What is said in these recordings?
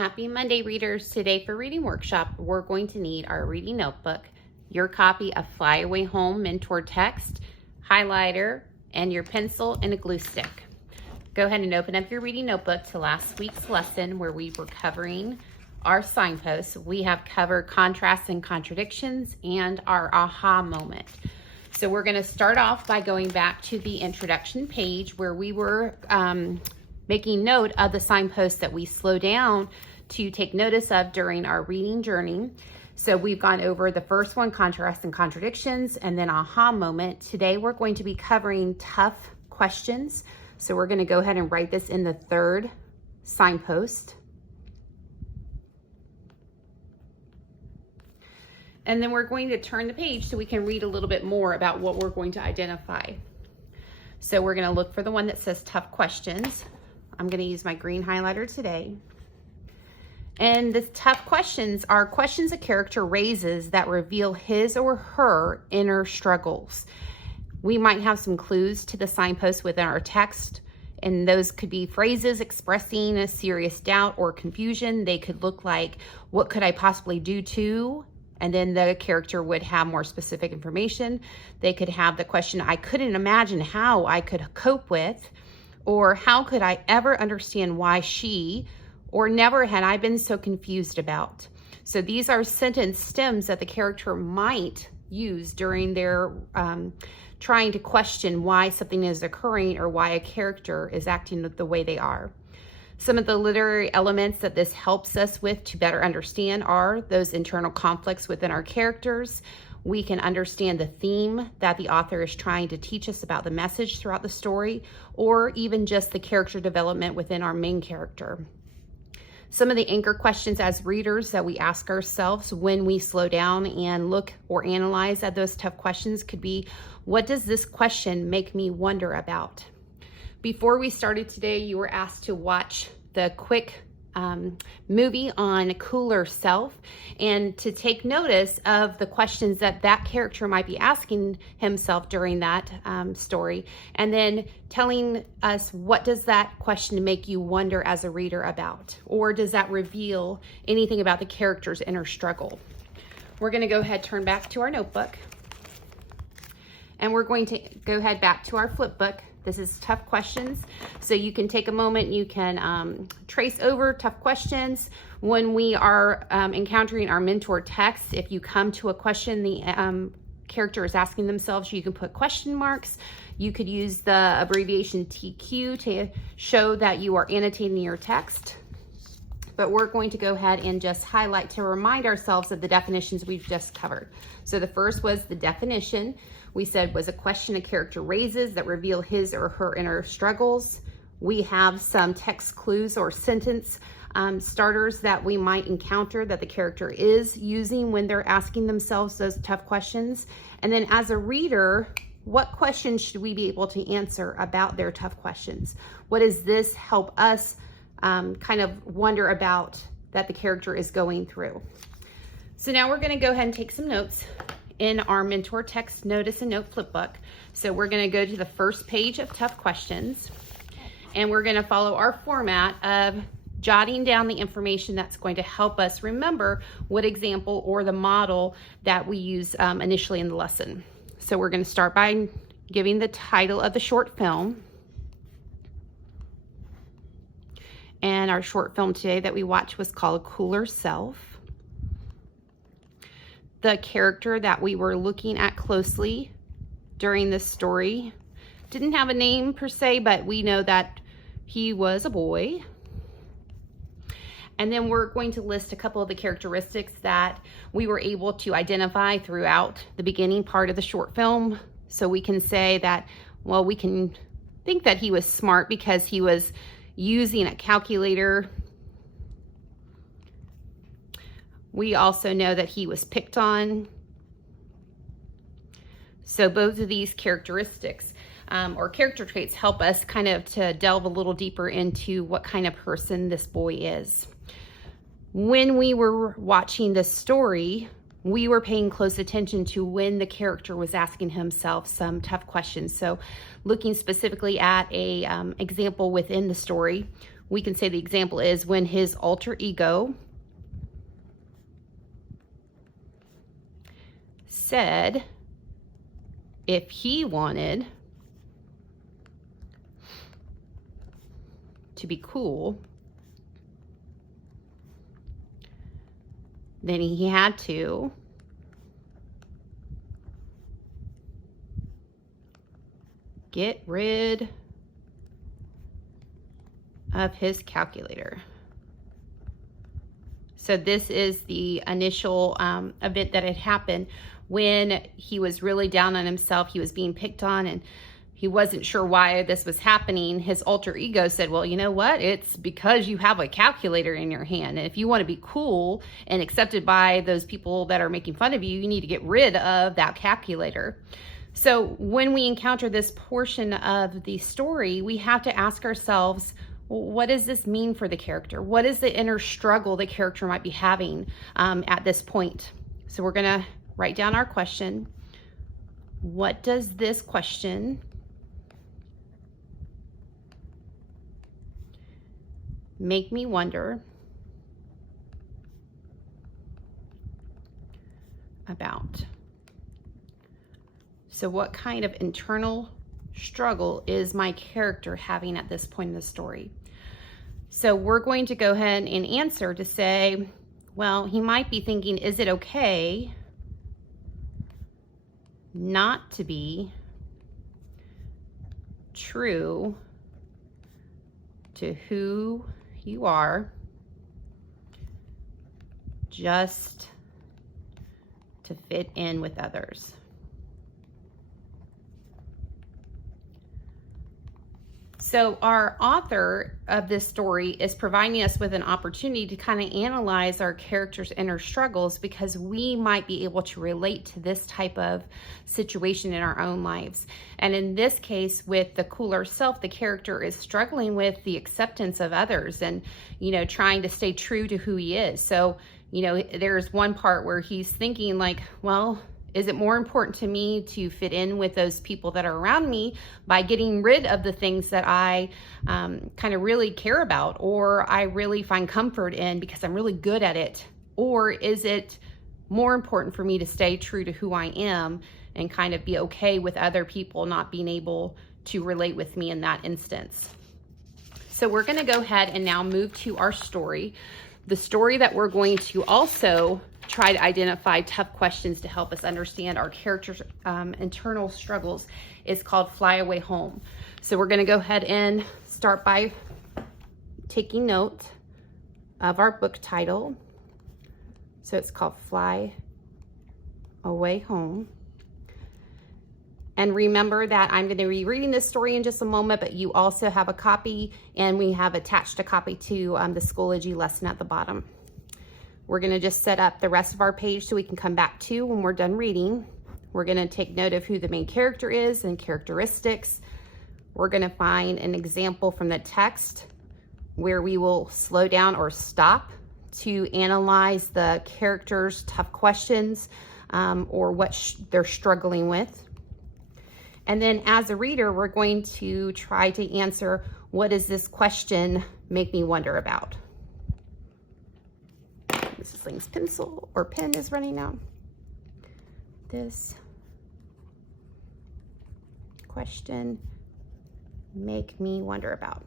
Happy Monday, readers. Today for Reading Workshop, we're going to need our reading notebook, your copy of Fly Away Home Mentor Text, highlighter, and your pencil and a glue stick. Go ahead and open up your reading notebook to last week's lesson where we were covering our signposts. We have covered contrasts and contradictions and our aha moment. So we're going to start off by going back to the introduction page where we were making note of the signposts that we slow down to take notice of during our reading journey. So we've gone over the first one, contrasts and contradictions, and then aha moment. Today we're going to be covering tough questions. So we're going to go ahead and write this in the third signpost. And then we're going to turn the page so we can read a little bit more about what we're going to identify. So we're going to look for the one that says tough questions. I'm going to use my green highlighter today. And the tough questions are questions a character raises that reveal his or her inner struggles. We might have some clues to the signposts within our text, and those could be phrases expressing a serious doubt or confusion. They could look like, what could I possibly do to? And then the character would have more specific information. They could have the question, I couldn't imagine how I could cope with, or how could I ever understand why she, or never had I been so confused about. So these are sentence stems that the character might use during their trying to question why something is occurring or why a character is acting the way they are. Some of the literary elements that this helps us with to better understand are those internal conflicts within our characters. We can understand the theme that the author is trying to teach us about the message throughout the story, or even just the character development within our main character. Some of the anchor questions as readers that we ask ourselves when we slow down and look or analyze at those tough questions could be, what does this question make me wonder about? Before we started today, you were asked to watch the quick movie on Cooler Self and to take notice of the questions that that character might be asking himself during that story, and then telling us, what does that question make you wonder as a reader about? Or does that reveal anything about the character's inner struggle? We're going to go ahead, turn back to our notebook, and we're going to go ahead back to our flip book. This is tough questions. So you can take a moment, you can trace over tough questions. When we are encountering our mentor text, if you come to a question the character is asking themselves, you can put question marks. You could use the abbreviation TQ to show that you are annotating your text. But we're going to go ahead and just highlight to remind ourselves of the definitions we've just covered. So the first was the definition. We said was a question a character raises that reveal his or her inner struggles. We have some text clues or sentence starters that we might encounter that the character is using when they're asking themselves those tough questions. And then as a reader, what questions should we be able to answer about their tough questions? What does this help us kind of wonder about that the character is going through? So now we're going to go ahead and take some notes in our mentor text notice and note flip book. So we're going to go to the first page of tough questions, and we're going to follow our format of jotting down the information that's going to help us remember what example or the model that we use initially in the lesson. So we're going to start by giving the title of the short film. And our short film today that we watched was called Cooler Self. The character that we were looking at closely during this story didn't have a name per se, but we know that he was a boy. And then we're going to list a couple of the characteristics that we were able to identify throughout the beginning part of the short film. So we can say that, well, we can think that he was smart because he was using a calculator. We also know that he was picked on. So both of these characteristics or character traits help us kind of to delve a little deeper into what kind of person this boy is. When we were watching this story, we were paying close attention to when the character was asking himself some tough questions. So looking specifically at a example within the story, we can say the example is when his alter ego said if he wanted to be cool, then he had to get rid of his calculator. So this is the initial event that had happened when he was really down on himself. He was being picked on and he wasn't sure why this was happening. His alter ego said, well, you know what? It's because you have a calculator in your hand. And if you want to be cool and accepted by those people that are making fun of you, you need to get rid of that calculator. So when we encounter this portion of the story, we have to ask ourselves, well, what does this mean for the character? What is the inner struggle the character might be having at this point? So we're going to write down our question. What does this question make me wonder about? So what kind of internal struggle is my character having at this point in the story? So we're going to go ahead and answer to say, well, he might be thinking, is it okay not to be true to who you are just to fit in with others? So our author of this story is providing us with an opportunity to kind of analyze our character's inner struggles, because we might be able to relate to this type of situation in our own lives. And in this case, with the cooler self, the character is struggling with the acceptance of others and, trying to stay true to who he is. So, there's one part where he's thinking like, well, is it more important to me to fit in with those people that are around me by getting rid of the things that I kind of really care about, or I really find comfort in because I'm really good at it? Or is it more important for me to stay true to who I am and kind of be okay with other people not being able to relate with me in that instance? So we're going to go ahead and now move to our story. The story that we're going to also try to identify tough questions to help us understand our character's internal struggles is called Fly Away Home. So we're going to go ahead and start by taking note of our book title. So it's called Fly Away Home. And remember that I'm going to be reading this story in just a moment, but you also have a copy, and we have attached a copy to the Schoology lesson at the bottom. We're going to just set up the rest of our page so we can come back to when we're done reading. We're going to take note of who the main character is and characteristics. We're going to find an example from the text where we will slow down or stop to analyze the character's tough questions or what they're struggling with. And then as a reader, we're going to try to answer, what does this question make me wonder about? Mrs. Ling's pencil or pen is running out. This question make me wonder about.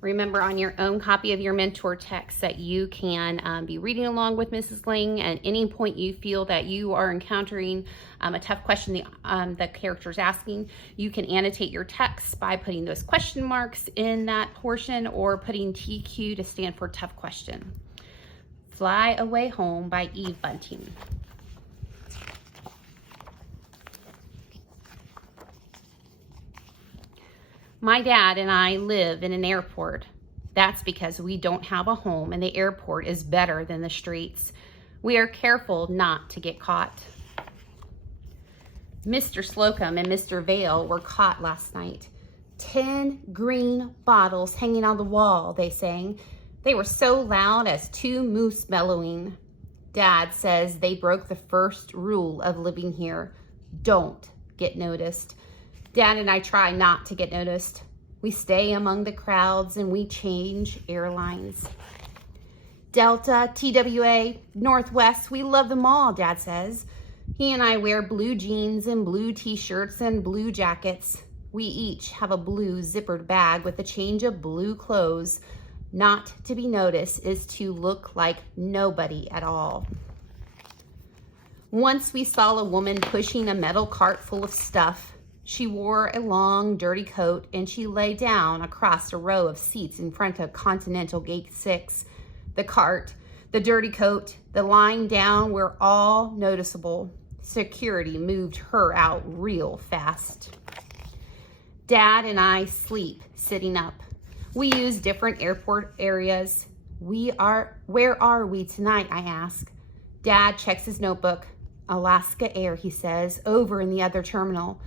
Remember on your own copy of your mentor text that you can be reading along with Mrs. Ling. At any point you feel that you are encountering a tough question the character's asking, you can annotate your text by putting those question marks in that portion or putting TQ to stand for tough question. Fly Away Home by Eve Bunting. My dad and I live in an airport. That's because we don't have a home and the airport is better than the streets. We are careful not to get caught. Mr. Slocum and Mr. Vale were caught last night. 10 green bottles hanging on the wall, they sang. They were so loud as two moose bellowing. Dad says they broke the first rule of living here. Don't get noticed. Dad and I try not to get noticed. We stay among the crowds and we change airlines. Delta, TWA, Northwest, we love them all, Dad says. He and I wear blue jeans and blue t-shirts and blue jackets. We each have a blue zippered bag with a change of blue clothes. Not to be noticed is to look like nobody at all. Once we saw a woman pushing a metal cart full of stuff. She wore a long, dirty coat and she lay down across a row of seats in front of Continental Gate 6. The cart, the dirty coat, the lying down were all noticeable. Security moved her out real fast. Dad and I sleep sitting up. We use different airport areas. Where are we tonight, I ask. Dad checks his notebook. Alaska Air, he says, over in the other terminal.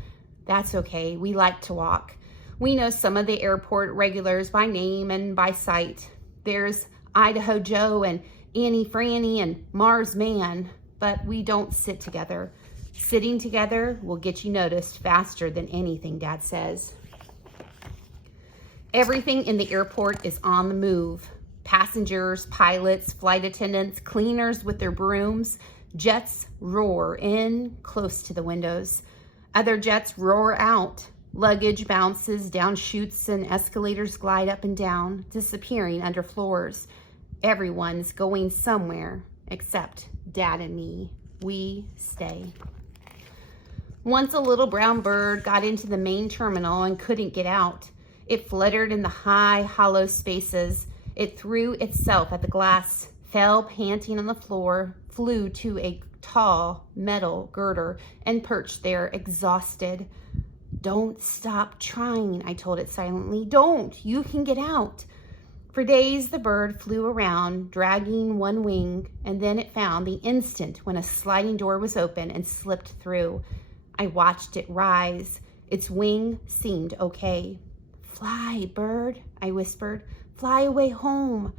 That's okay, we like to walk. We know some of the airport regulars by name and by sight. There's Idaho Joe and Annie Franny and Mars Man, but we don't sit together. Sitting together will get you noticed faster than anything, Dad says. Everything in the airport is on the move. Passengers, pilots, flight attendants, cleaners with their brooms. Jets roar in close to the windows. Other jets roar out. Luggage bounces down chutes and escalators glide up and down, disappearing under floors. Everyone's going somewhere except Dad and me. We stay. Once a little brown bird got into the main terminal and couldn't get out. It fluttered in the high, hollow spaces. It threw itself at the glass, fell panting on the floor, flew to a tall metal girder, and perched there exhausted. Don't stop trying, I told it silently. Don't, you can get out. For days, the bird flew around, dragging one wing, and then it found the instant when a sliding door was open and slipped through. I watched it rise. Its wing seemed okay. Fly, bird, I whispered. Fly away home.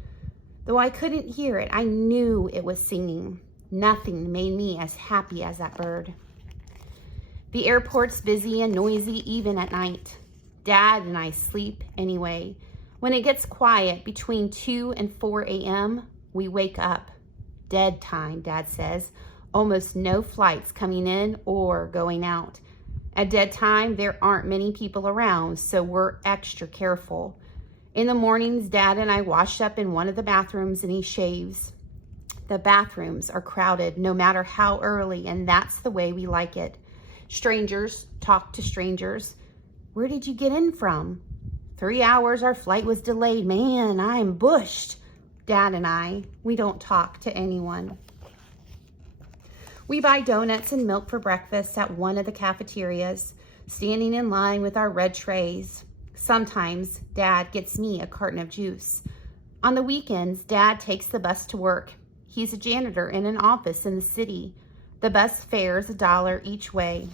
Though I couldn't hear it, I knew it was singing. Nothing made me as happy as that bird. The airport's busy and noisy even at night. Dad and I sleep anyway. When it gets quiet between 2 and 4 a.m., we wake up. Dead time, Dad says. Almost no flights coming in or going out. At dead time, there aren't many people around, so we're extra careful. In the mornings, Dad and I wash up in one of the bathrooms and he shaves. The bathrooms are crowded no matter how early, and that's the way we like it. Strangers talk to strangers. Where did you get in from? 3 hours, our flight was delayed. Man, I'm bushed. Dad and I, we don't talk to anyone. We buy donuts and milk for breakfast at one of the cafeterias, standing in line with our red trays. Sometimes Dad gets me a carton of juice. On the weekends, Dad takes the bus to work. He's a janitor in an office in the city. The bus fares $1 each way.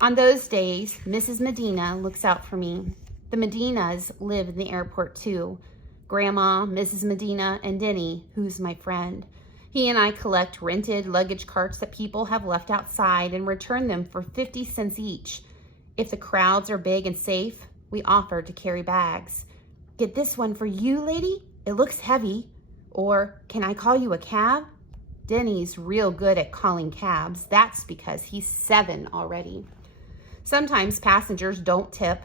On those days, Mrs. Medina looks out for me. The Medinas live in the airport too. Grandma, Mrs. Medina, and Denny, who's my friend. He and I collect rented luggage carts that people have left outside and return them for 50 cents each. If the crowds are big and safe, we offer to carry bags. Get this one for you, lady? It looks heavy. Or, can I call you a cab? Denny's real good at calling cabs. That's because he's 7 already. Sometimes passengers don't tip.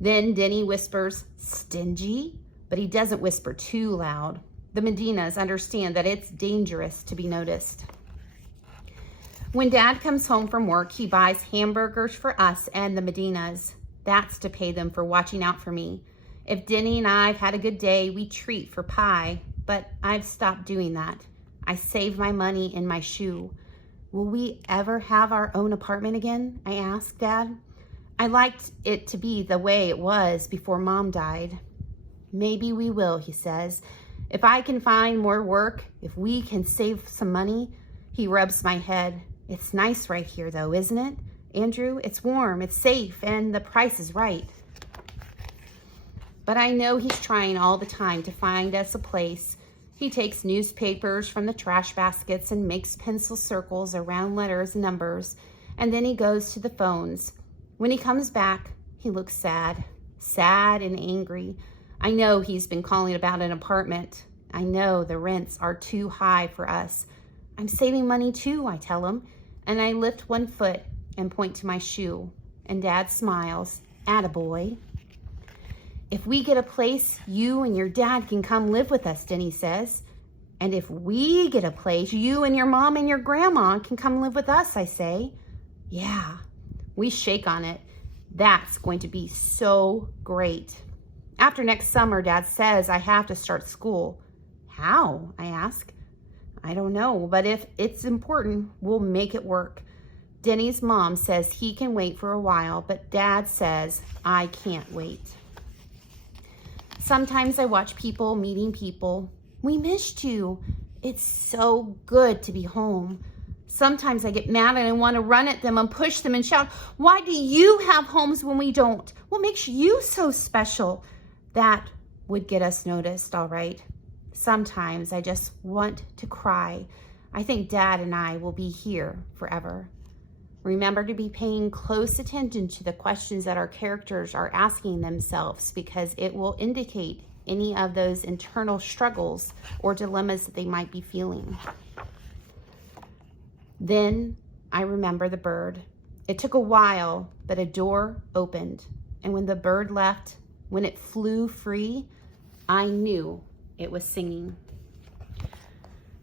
Then Denny whispers, stingy? But he doesn't whisper too loud. The Medinas understand that it's dangerous to be noticed. When Dad comes home from work, he buys hamburgers for us and the Medinas. That's to pay them for watching out for me. If Denny and I have had a good day, we treat for pie, but I've stopped doing that. I save my money in my shoe. Will we ever have our own apartment again? I asked Dad. I liked it to be the way it was before Mom died. Maybe we will, he says. If I can find more work, if we can save some money. He rubs my head. It's nice right here though, isn't it? Andrew, it's warm, it's safe, and the price is right. But I know he's trying all the time to find us a place. He takes newspapers from the trash baskets and makes pencil circles around letters and numbers, and then he goes to the phones. When he comes back, he looks sad and angry. I know he's been calling about an apartment. I know the rents are too high for us. I'm saving money too, I tell him, and I lift one foot and point to my shoe, and Dad smiles. Attaboy. If we get a place, you and your dad can come live with us, Denny says. And if we get a place, you and your mom and your grandma can come live with us, I say. Yeah, we shake on it. That's going to be so great. After next summer, Dad says I have to start school. How? I ask. I don't know, but if it's important, we'll make it work. Denny's mom says he can wait for a while, but Dad says I can't wait. Sometimes I watch people meeting people. We missed you. It's so good to be home. Sometimes I get mad and I want to run at them and push them and shout, why do you have homes when we don't? What makes you so special? That would get us noticed, all right. Sometimes I just want to cry. I think Dad and I will be here forever. Remember to be paying close attention to the questions that our characters are asking themselves, because it will indicate any of those internal struggles or dilemmas that they might be feeling. Then I remember the bird. It took a while, but a door opened. And when the bird left, when it flew free, I knew it was singing.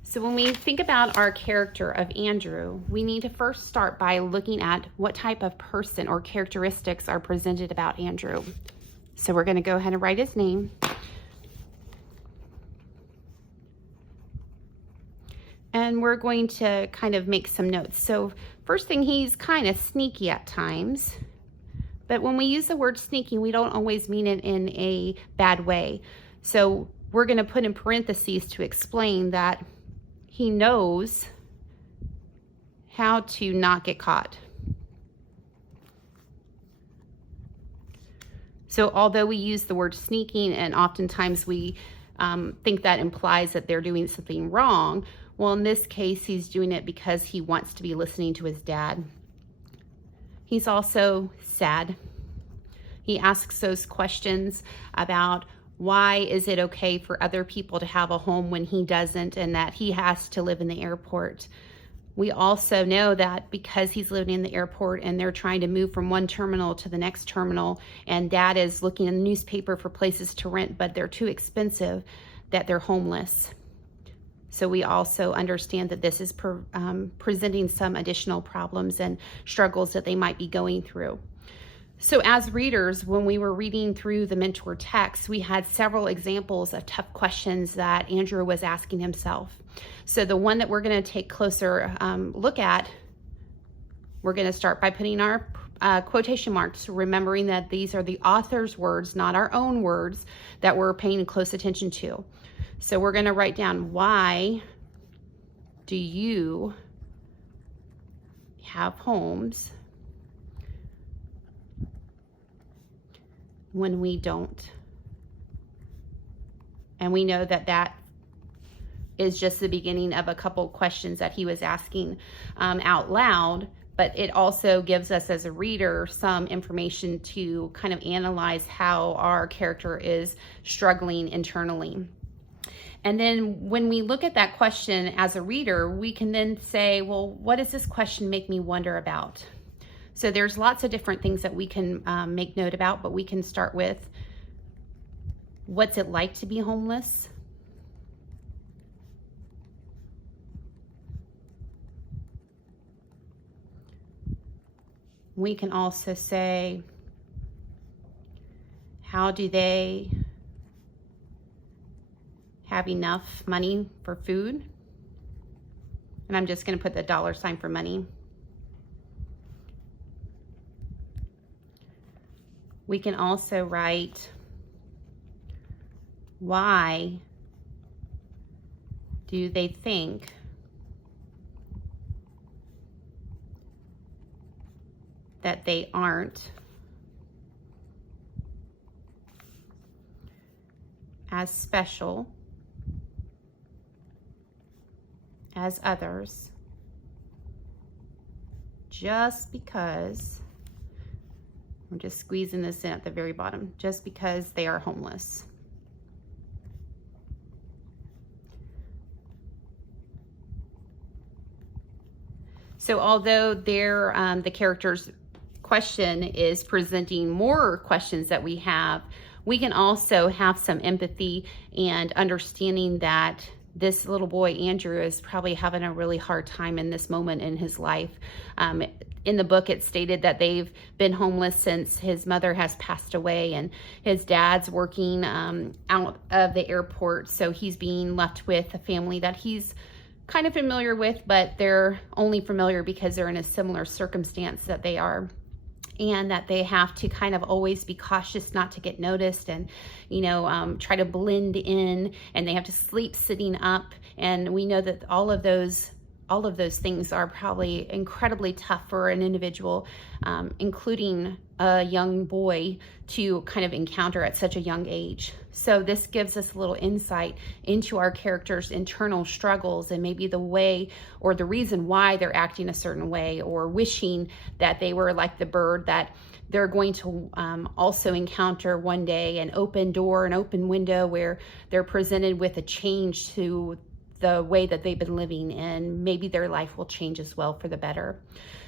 So when we think about our character of Andrew, we need to first start by looking at what type of person or characteristics are presented about Andrew. So we're going to go ahead and write his name. And we're going to kind of make some notes. So first thing, he's kind of sneaky at times. But when we use the word sneaky, we don't always mean it in a bad way. So we're going to put in parentheses to explain that he knows how to not get caught. So although we use the word sneaking, and oftentimes we think that implies that they're doing something wrong, well, in this case, he's doing it because he wants to be listening to his dad. He's also sad. He asks those questions about why is it okay for other people to have a home when he doesn't, and that he has to live in the airport. We also know that because he's living in the airport and they're trying to move from one terminal to the next terminal, and Dad is looking in the newspaper for places to rent, but they're too expensive, that they're homeless. So we also understand that this is presenting some additional problems and struggles that they might be going through. So as readers, when we were reading through the mentor text, we had several examples of tough questions that Andrew was asking himself. So the one that we're going to take closer look at, we're going to start by putting our quotation marks, remembering that these are the author's words, not our own words, that we're paying close attention to. So we're going to write down, why do you have homes when we don't? And we know that that is just the beginning of a couple questions that he was asking out loud, but it also gives us as a reader some information to kind of analyze how our character is struggling internally. And then when we look at that question as a reader, we can then say, well, what does this question make me wonder about? So there's lots of different things that we can make note about, but we can start with, what's it like to be homeless? We can also say, how do they have enough money for food? And I'm just going to put the $sign for money. We can also write, why do they think that they aren't as special as others just because, I'm just squeezing this in at the very bottom, just because they are homeless. So although the character's question is presenting more questions that we have, we can also have some empathy and understanding that this little boy, Andrew, is probably having a really hard time in this moment in his life. In the book, it stated that they've been homeless since his mother has passed away, and his dad's working out of the airport, so he's being left with a family that he's kind of familiar with, but they're only familiar because they're in a similar circumstance that they are, and that they have to kind of always be cautious not to get noticed and, try to blend in, and they have to sleep sitting up. And we know that all of those things are probably incredibly tough for an individual, including a young boy, to kind of encounter at such a young age. So this gives us a little insight into our characters' internal struggles and maybe the way or the reason why they're acting a certain way, or wishing that they were like the bird that they're going to also encounter one day, an open door, an open window, where they're presented with a change to the way that they've been living, and maybe their life will change as well for the better.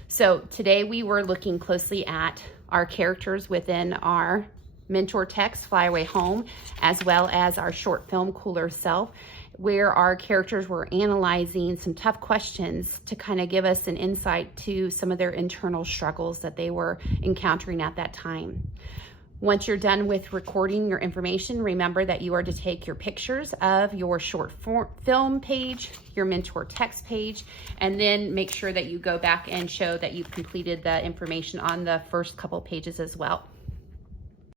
So today we were looking closely at our characters within our mentor text, Fly Away Home, as well as our short film, Cooler Self, where our characters were analyzing some tough questions to kind of give us an insight to some of their internal struggles that they were encountering at that time. Once you're done with recording your information, remember that you are to take your pictures of your short film page, your mentor text page, and then make sure that you go back and show that you've completed the information on the first couple pages as well.